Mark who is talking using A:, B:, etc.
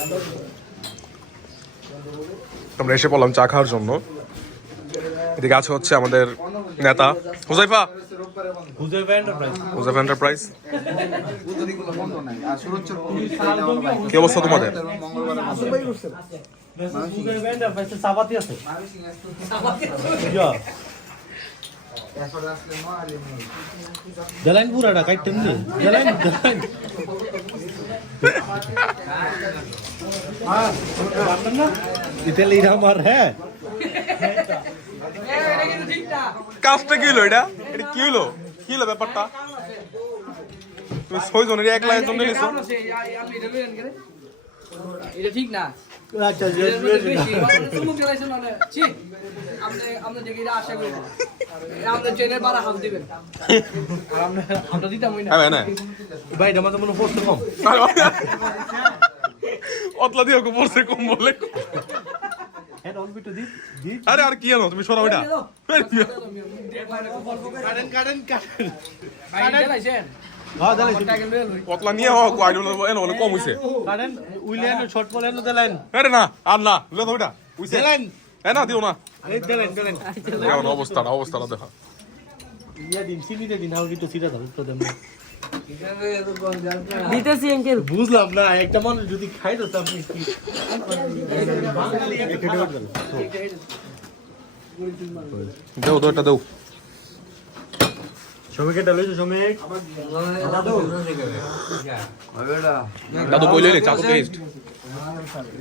A: আমরা এসে পড়লাম চা খাওয়ার জন্য। এদিকে আছে হচ্ছে আমাদের নেতা হুজাইফা এন্টারপ্রাইজ। কি অবস্থা তোমাদের?
B: পুরাটা কাটতেন আমার হ্যাঁ
A: কাজটা কি হলো? এটা কি হলো? কি হলো ব্যাপারটা? তুমি 6 জনের 1 লাখের জন্য নিছো।
C: এটা ঠিক না।
B: আচ্ছা
C: চুমুক জ্বালাইছেন মানে ছি আমরা যে এটা আশা করি আমরা ট্রেনের ভাড়া হাফ দিবেন আর আমরা দিতাম না।
A: হ্যাঁ না
B: ভাই এটা মতো মনে পড়ছে কম
A: অতলা দিয়ে পড়ছে কম বলে।
B: হ্যাঁ অল্প একটু দি
A: আরে আর কি জানো তুমি সরা ওইটা পতলা নিয়ে হোক বলে কম হইছে।
B: কারেন্ট উইলেন শর্ট বলেন দিলেন
A: আরে না আর না লে তো ওইটা হইছে
B: দিলেন
A: হ্যাঁ না দিও না।
B: এই দিলেন
A: কেমন অবস্থাটা দেখা।
B: ইয়া দিন সিমিতে দিন আর একটু সিধা দাও তো দেন
C: দিতেছি আঙ্কেল।
B: বুঝলাম না একটা মানুষ যদি খাই তো আপনি কি বাঙালি একটা খেতে পারবেন
A: দেও তো এটা দেও।
B: শ্রমিক এটা লইছো শ্রমিক
A: দাদু কইলে চা তো টেস্ট